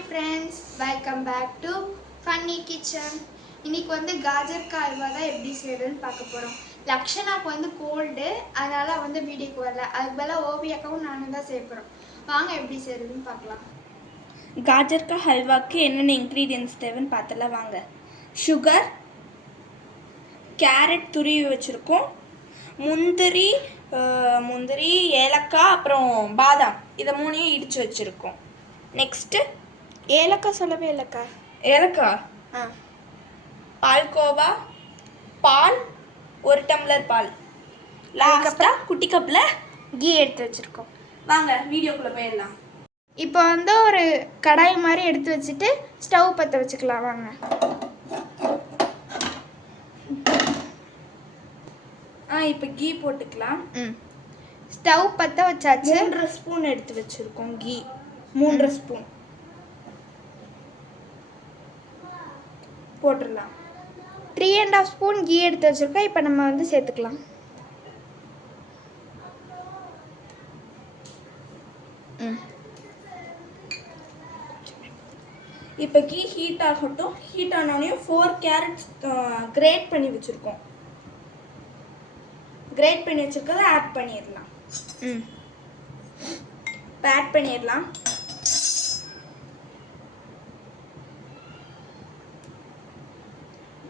Hi friends, welcome back to Funny Kitchen. இன்னைக்கு வந்து காஜர் கா அல்வா தான் எப்படி செய்யறதுன்னு பார்க்க போறோம். லக்ஷனாக்கு வந்து கோல்டு, அதனால வந்து வீடியோக்கு வரல. அதுக்கு பதிலாக ஓவியாக்காவும் நானும் தான் செய்ய போறோம். வாங்க எப்படி செய்யறதுன்னு பார்க்கலாம். गाजर का हलवाக்கு என்னென்ன இன்க்ரீடியன்ஸ் தேவைன்னு பார்த்தலாம் வாங்க. சுகர், கேரட் துருவி வச்சுருக்கோம், முந்திரி, ஏலக்காய், அப்புறம் பாதாம், இதை மூணையும் இடித்து வச்சுருக்கோம். நெக்ஸ்ட்டு ஏலக்காய் சொல்லவே ஏலக்காய். ஏலக்காய், பால்கோவா, பால், 1 டம்ளர் பால், லாஸ்ட்டாக குட்டி கப்பில் கீ எடுத்து வச்சுருக்கோம். வாங்க வீடியோக்குள்ளே போயிடலாம். இப்போ வந்து ஒரு கடாய் மாதிரி எடுத்து வச்சுட்டு ஸ்டவ் பற்ற வச்சுக்கலாம் வாங்க. இப்போ கீ போட்டுக்கலாம். ஸ்டவ் பற்ற வச்சாச்சு. 3 ஸ்பூன் எடுத்து வச்சுருக்கோம் கீ. 3 ஸ்பூன் போட்டுடலாம். 3.5 ஸ்பூன் கீ எடுத்து வச்சுருக்கோம். இப்போ நம்ம வந்து சேர்த்துக்கலாம். இப்போ கீ ஹீட் ஆகட்டும். ஹீட் ஆனோடனே 4 கேரட்ஸ் கிரேட் பண்ணி வச்சுருக்கோம். கிரேட் பண்ணி வச்சுருக்கதை ஆட் பண்ணிடலாம். இப்போ ஆட் பண்ணிடலாம்.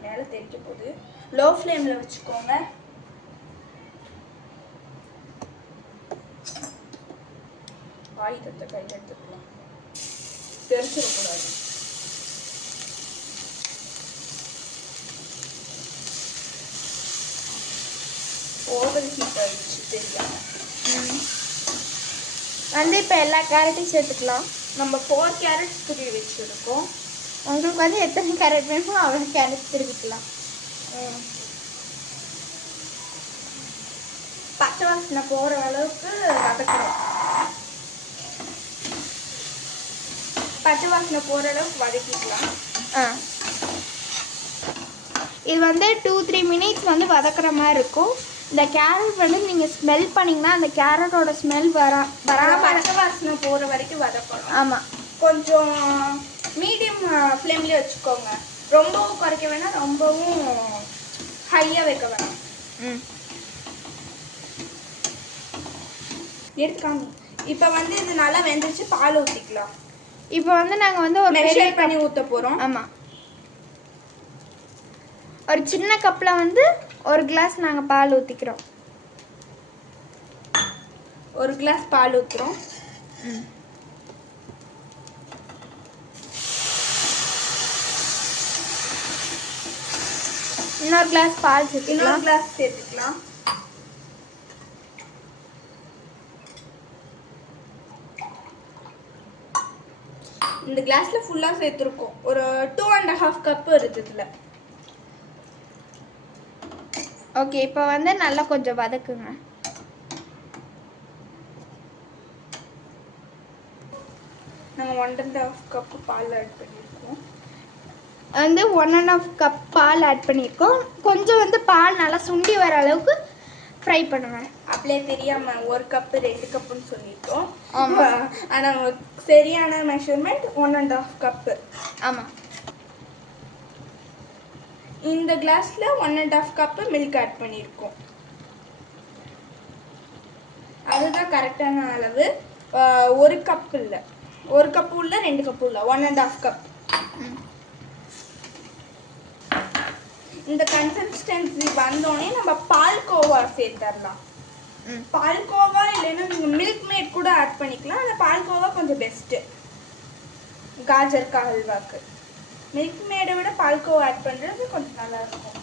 மேலே தெரிக்க போகுது. லோ ஃப்ளேமில் வச்சுக்கோங்க. ஆயுதத்தை கையில் எடுத்துக்கலாம், தெரிச்சிடக்கூடாது. ஓவர் ஹீட் ஆகிடுச்சு தெரியாம. வந்து இப்போ எல்லா கேரட்டையும் சேர்த்துக்கலாம். நம்ம 4 கேரட்ஸ் துருவி வச்சுருக்கோம். உங்களுக்கு வந்து எத்தனை கேரட் வேணுமோ அவ்வளோ கேரட் திருவிக்கலாம். பச்சை வாசனை போகிற அளவுக்கு வதக்கணும். பச்சை வாசனை போகிற அளவுக்கு வதக்கிக்கலாம். இது வந்து 2-3 மினிட்ஸ் வந்து வதக்குற மாதிரி இருக்கும். இந்த கேரட் வந்து நீங்கள் ஸ்மெல் பண்ணிங்கன்னா அந்த கேரட்டோட ஸ்மெல் வராமல் பச்சை வாசனை போகிற வரைக்கும் வதக்கணும். ஆமாம், கொஞ்சம் மீடியம் ஃப்ளேம்லேயே வச்சுக்கோங்க. ரொம்பவும் குறைக்க வேணாம், ரொம்பவும் ஹையாக வைக்க வேணாம். எடுத்துக்காங்க. இப்போ வந்து இது நல்லா வெந்துச்சு. பால் ஊற்றிக்கலாம். இப்போ வந்து நாங்கள் வந்து ஒரு மெஷர் பண்ணி ஊற்ற போகிறோம். ஆமாம், ஒரு சின்ன கப்பில் வந்து 1 கிளாஸ் நாங்கள் பால் ஊற்றிக்கிறோம். 1 கிளாஸ் பால் ஊற்றுறோம். இன்னொரு கிளாஸ் பால் சேர்த்துக்கலாம். இன்னொரு கிளாஸ் சேர்த்துக்கலாம். இந்த கிளாஸில் ஃபுல்லாக சேர்த்துருக்கோம். ஒரு 2.5 கப் வருது இதில். ஓகே, இப்போ வந்து நல்லா கொஞ்சம் வதக்குங்க. நாங்கள் 1.5 கப்பு பால் ஆட் பண்ணியிருக்கோம். வந்து 1.5 கப் பால் ஆட் பண்ணியிருக்கோம். கொஞ்சம் வந்து பால் நல்லா சுண்டி வர அளவுக்கு ஃப்ரை பண்ணுவேன். அப்படியே தெரியாமல் 1 கப்பு 2 கப்புன்னு சொல்லியிருக்கோம். ஆனால் சரியான மெஷர்மெண்ட் 1.5 கப்பு. ஆமாம், இந்த கிளாஸில் 1.5 கப்பு மில்க் ஆட் பண்ணியிருக்கோம். அதுதான் கரெக்டான அளவு. 1 கப் இல்லை, 1 கப்பு இல்லை, 2 கப்பு இல்லை, 1.5 கப். இந்த கன்சிஸ்டன்சி வந்தோடனே நம்ம பால்கோவா சேர்த்துடலாம். பால்கோவா இல்லைன்னா நீங்கள் மில்க் மேட் கூட ஆட் பண்ணிக்கலாம். ஆனால் பால்கோவா கொஞ்சம் பெஸ்ட்டு காஜர் கா ஹல்வாக்கு. மில்க் மேடை விட பால்கோவா ஆட் பண்ணுறது கொஞ்சம் நல்லா இருக்கும்.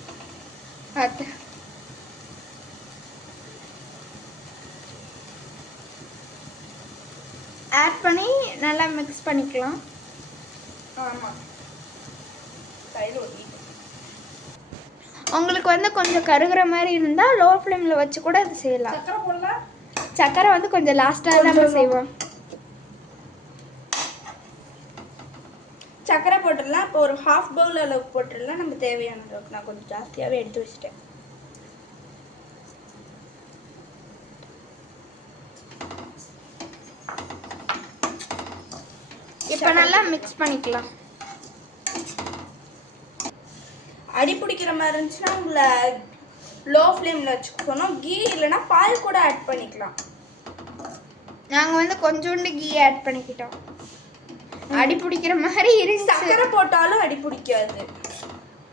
ஆட் பண்ணி நல்லா மிக்ஸ் பண்ணிக்கலாம். ஆமாம், கையில் ஒட்டி. உங்களுக்கு வந்து கொஞ்சம் கருகிற மாதிரி இருந்தால் லோ ஃப்ளேமில் வச்சு கூட அது செய்யலாம். சக்கரை போடலாம். சக்கரை வந்து கொஞ்சம் லாஸ்ட்டாக தான் நம்ம செய்வோம். சக்கரை போட்டுடலாம். இப்போ ஒரு 1/2 பவுல் அளவுக்கு போட்டுடலாம். நம்ம தேவையான அளவுக்கு. நான் கொஞ்சம் ஜாஸ்தியாகவே எடுத்து வச்சுட்டேன். இப்போ நல்லா மிக்ஸ் பண்ணிக்கலாம். அடி பிடிக்கிற மாதிரி இருந்துச்சுன்னா உங்களை லோ ஃப்ளேமில் வச்சுக்கணும். கீ இல்லைன்னா பால் கூட ஆட் பண்ணிக்கலாம். நாங்கள் வந்து கொஞ்சோண்டு கீ ஆட் பண்ணிக்கிட்டோம். அடி பிடிக்கிற மாதிரி இருக்கு. சர்க்கரை போட்டாலும் அடி பிடிக்காது.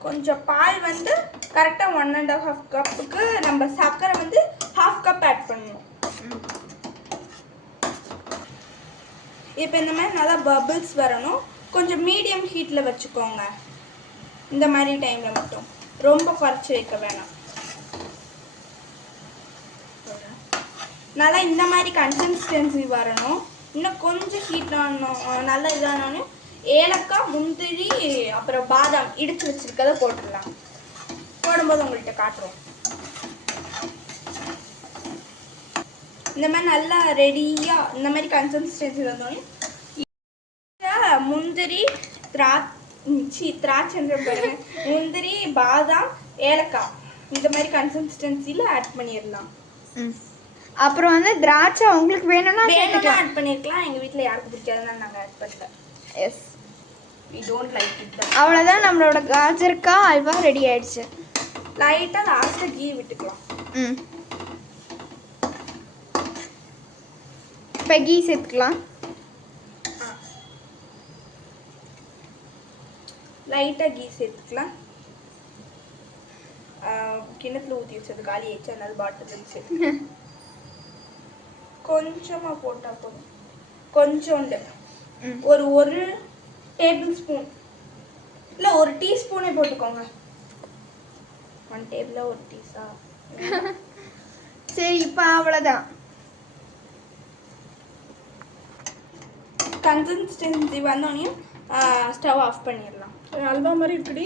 கொஞ்சம் பால் வந்து கரெக்டாக 1.5 கப்புக்கு நம்ம சர்க்கரை வந்து 1/2 கப் ஆட் பண்ணணும். இப்போ இந்த மாதிரி நல்லா பபிள்ஸ் வரணும். கொஞ்சம் மீடியம் ஹீட்டில் வச்சுக்கோங்க. இந்த மாதிரி டைமில் மட்டும் ரொம்ப குறைச்சி வைக்க வேணாம். நல்லா இந்த மாதிரி கன்சிஸ்டன்சி வரணும். இன்னும் கொஞ்சம் ஹீட் ஆகணும். நல்லா இதானோன்னு ஏலக்காய், முந்திரி, அப்புறம் பாதாம் இடித்து வச்சுருக்கதை போட்டுடலாம். போடும்போது உங்கள்கிட்ட காட்டுறோம். இந்த மாதிரி நல்லா ரெடியாக இந்த மாதிரி கன்சிஸ்டன்சி வந்தோடனே முந்திரி, திராட்சை பாருங்க, முந்திரி, பாதாம், ஏலக்காய் இந்த மாதிரி கன்சிஸ்டன்சியில் ஆட் பண்ணிடலாம். அப்புறம் வந்து திராட்சை உங்களுக்கு வேணும்னா ஆட் பண்ணிருக்கலாம். எங்கள் வீட்டில் யாருக்கும் பிடிக்காதுன்னா நாங்கள் ஆட் பண்ணல. Yes, we don't like it. அவ்வளோதான், நம்மளோட காஜர்காய் அல்வா ரெடி ஆயிடுச்சு. லைட்டாக லாஸ்ட்டாக கீ விட்டுக்கலாம். இப்போ கீ சேர்த்துக்கலாம். லைட்டாக கீ சேர்த்துக்கலாம். கிணத்துல ஊற்றி வச்சது காலி ஆயிடுச்சு, அதனால பாட்டில் இருந்துச்சு. கொஞ்சமாக போட்டால் போதும். கொஞ்சோண்டு ஒரு டேபிள் ஸ்பூன் இல்லை 1 டீஸ்பூனே போட்டுக்கோங்க. 1 டேபிளில் 1 டீஸா? சரி, இப்போ அவ்வளோதான். கன்சிஸ்டன்சி வந்தோடனே ஸ்டவ் ஆஃப் பண்ணிடலாம். அல்வா மாதிரி இருக்குடி,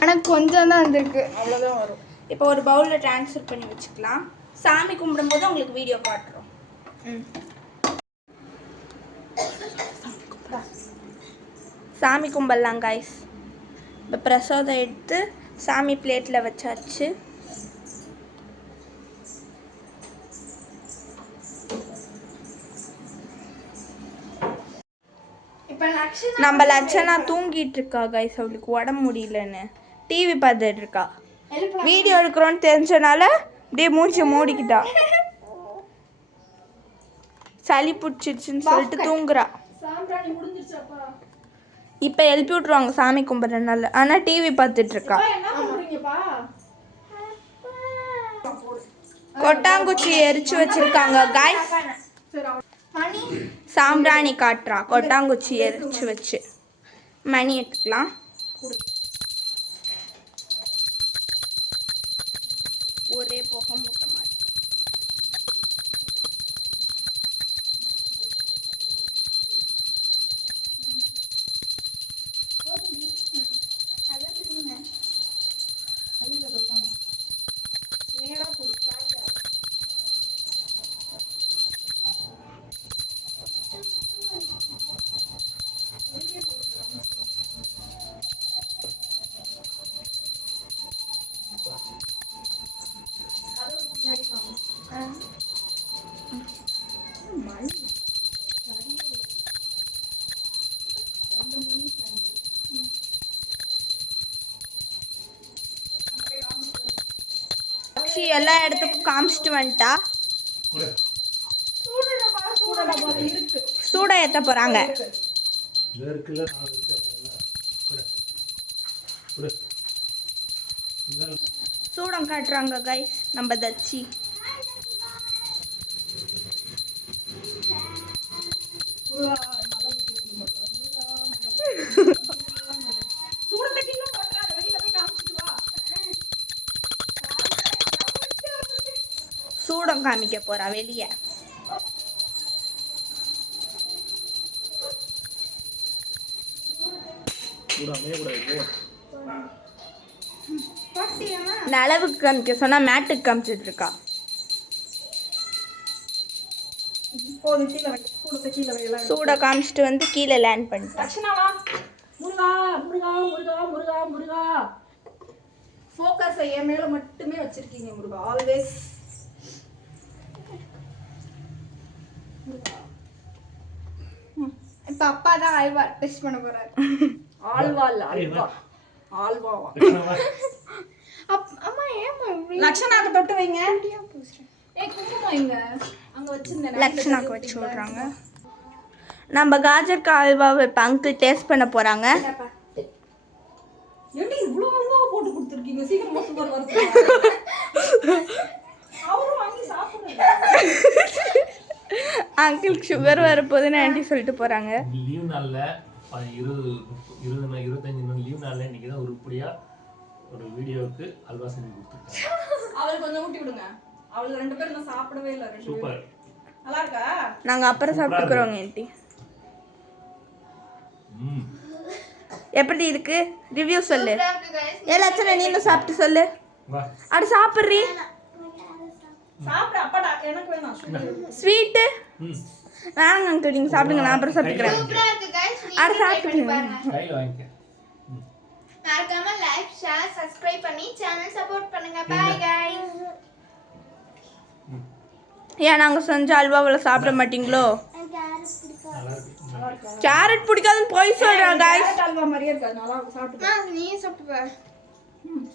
ஆனால் கொஞ்சம் தான் வந்திருக்கு. அவ்வளோதான் வரும். இப்போ ஒரு பவுலில் ட்ரான்ஸ்ஃபர் பண்ணி வச்சுக்கலாம். சாமி கும்பிடும்போது உங்களுக்கு வீடியோ காட்டுறோம். சாமி கும்பிடலாம் கைஸ். இப்போ பிரசாதம் எடுத்து சாமி பிளேட்டில் வச்சாச்சு. நம்ம லட்சணா தூங்கிட்டு இருக்கா கைஸ். அவளுக்கு உடம்பு முடியலன்னு டிவி பார்த்துட்டு இருக்கா. வீடியோ எடுக்கிறோன்னு தெரிஞ்சனால அப்படியே மூஞ்சி மூடிக்கிட்டா. சளி பிடிச்சிருச்சுன்னு சொல்லிட்டு தூங்குறா. இப்போ எழுப்பி விட்ருவாங்க சாமி கும்பிட்றதுனால. ஆனால் டிவி பார்த்துட்டு இருக்கா. கொட்டாங்குச்சி எரிச்சு வச்சிருக்காங்க கைஸ். சாம்பிராணி காட்டுறா கொட்டாங்குச்சி எரிச்சு வச்சு. மணி எடுத்துக்கலாம். ஒரே புகை மூட்டமா இருக்கு. எல்லா இடத்துக்கும் காமிச்சிட்டு வந்துட்டா. சூட ஏத்த போறாங்க. சூடம் காட்டுறாங்க கைஸ் நம்ம தச்சி. சூடம் காமிக்க போறா வெளியே. நிலவுக்கு காமிக்க சொன்னா மேட்டுக்கு காமிச்சிட்டு இருக்கா. சூட காமிச்சிட்டு வந்து கீழே லேண்ட் பண்ணிட்டா. முருகா முருகா முருகா முருகா முருகா ஃபோக்கஸ் என் மேல மட்டுமே வச்சிருக்கீங்க முருகா. ஆல்வேஸ் இப்போ அப்பா தான் அல்வா டெஸ்ட் பண்ண போறாரு. ஆல்வா இல்ல அல்வா. ஆல்வாவா? அம்மா ஏமா லக்ஷனாக்கு தொட்டு வைங்க. பூசுறேன். ஏய் குங்குமம் எங்க? அங்க வச்சிருந்தேன். லக்ஷனாக்கு வச்சு விட்றாங்க. நம்ம காஜர்கா அல்வாவை இப்போ அங்கிள் டேஸ்ட் பண்ண போகிறாங்க. ஏண்டி இவ்ளோ அல்வா போட்டு கொடுத்துருக்கீங்க? சீக்கிரமா சுகர் வருது. அவரும் வாங்கி சாப்பிடுங்க. அங்கிளுக்கு சுகர் வரப்போகுதுன்னு ஆண்டி சொல்லிட்டு போகிறாங்க. லீவ் நாளில் 25 நாள் லீவ் நாளில் இன்னைக்கு தான் உருப்படியாக ஒரு வீடியோவுக்கு அல்வா செஞ்சு கொடுத்துருக்காங்க. அவளுக்கு கொஞ்சம் ஊட்டி விடுங்க. அவளுக்கு 2 பேரும் நான் சாப்பிடவே இல்லை. சூப்பர். நல்லா இருக்கா? நாங்கள் அப்புறம் சாப்பிட்டுக்கிறோங்க ஆண்டி. எப்படி இருக்கு ரிவ்யூ சொல்லு. லட்சணா நீனும் சாப்பிட்டு சொல்லு. வா அட சாப்பிட்றீ. சாப்பிட அப்பாடா எனக்கு வேணாம் சுகர். ஸ்வீட்டு வேணாங்க அங்கிள் நீங்கள் சாப்பிடுங்க, நான் அப்புறம் சாப்பிட்டுக்கிறேன். சூப்பரா இருக்கு guys. அட நீங்க ட்ரை பண்ணி சாப்பிட்டுங்க. பாருங்க. கையில் வாங்கிக்க. மறக்காம லைக் ஷேர் சப்ஸ்கிரைப் பண்ணி சேனல் சப்போர்ட் பண்ணுங்க. Bye guys. ஏன் நாங்கள் செஞ்ச அல்வாவில் சாப்பிட மாட்டீங்களோ? நல்லா இருக்கு. கேரட் பிடிக்காதுன்னு போய் சொல்கிறேன் guys. கேரட் அல்வா மாதிரியே இருக்காது. நல்லா இருக்கு. சாப்பிட்டு நீ சாப்பிட்டு பாரு.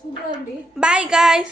சூப்பரா இருக்கு. Bye guys.